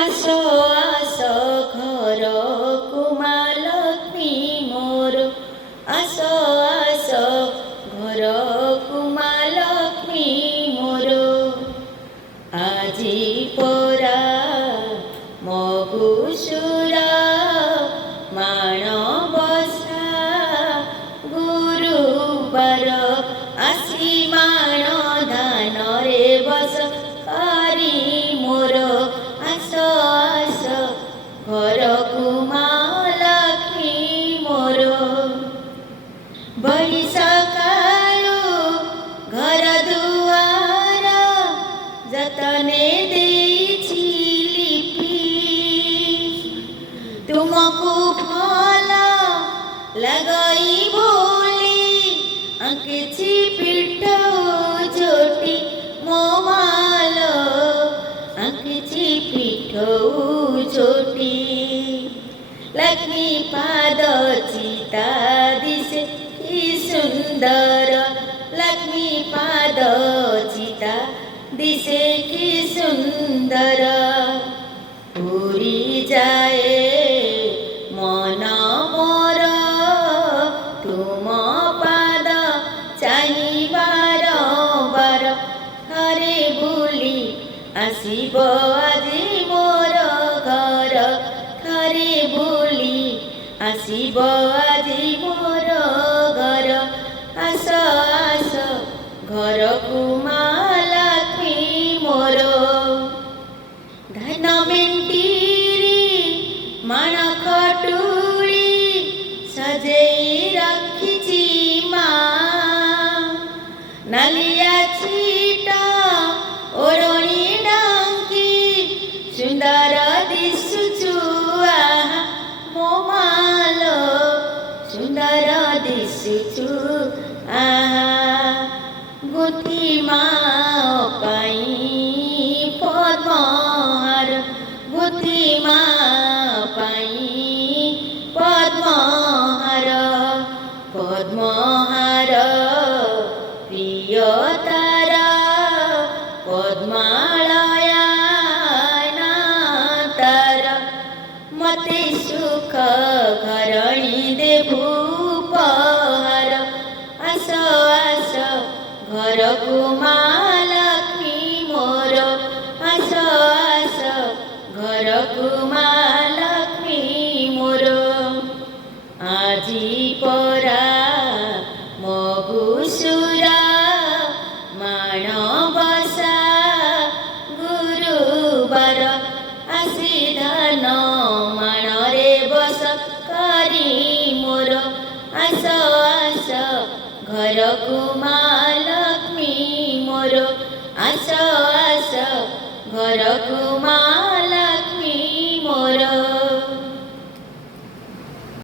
आस आस घरकु मा लक्ष्मी मोर आस आस घरकु मा लक्ष्मी मोर आजी परा मगुसुर माणबसा गुरुबार आसी माण धान रे बस हरि मोर आस आस घरकु मा लक्ष्मी मोर बहिसकालु घर दुआर जतने देछि लिपि तुमको भला लगाई बोली आंकेछि पीठ जोटी मो माल आंकेछि पीठ जोटी लक्ष्मी पाद चिता दिसे कि सुंदर लक्ष्मी पाद चिता दिसे कि सुंदर पूरी जाए मन मोर तुम पाद चाहिबार बार हरे बुली आसिब आजी मोर घर हरे बुली आसिब आजी मोर घर आस आस घरकु मा लक्ष्मी मोर धान मेंटीरी माण खटुली सजेई रखिछि मा नालिया छीटा ओरणी डांकी सुंदर दिसुछु आहा मो मालो सुंदर दिसुछु आहा गुथी मा पाई पद्महार गुथी मा पाई पद्महार पद्महार प्रिय तारा पद्मालया तार मते सुख घरणी देबु पहार आस आस घरकु मा लक्ष्मी मोर आस आस घरकु मा लक्ष्मी मोर आजी परा मगुसुर माणबसा गुरुबार आसी धान माण रे बस करी मोर आस आस घरकु मा लक्ष्मी मोर आस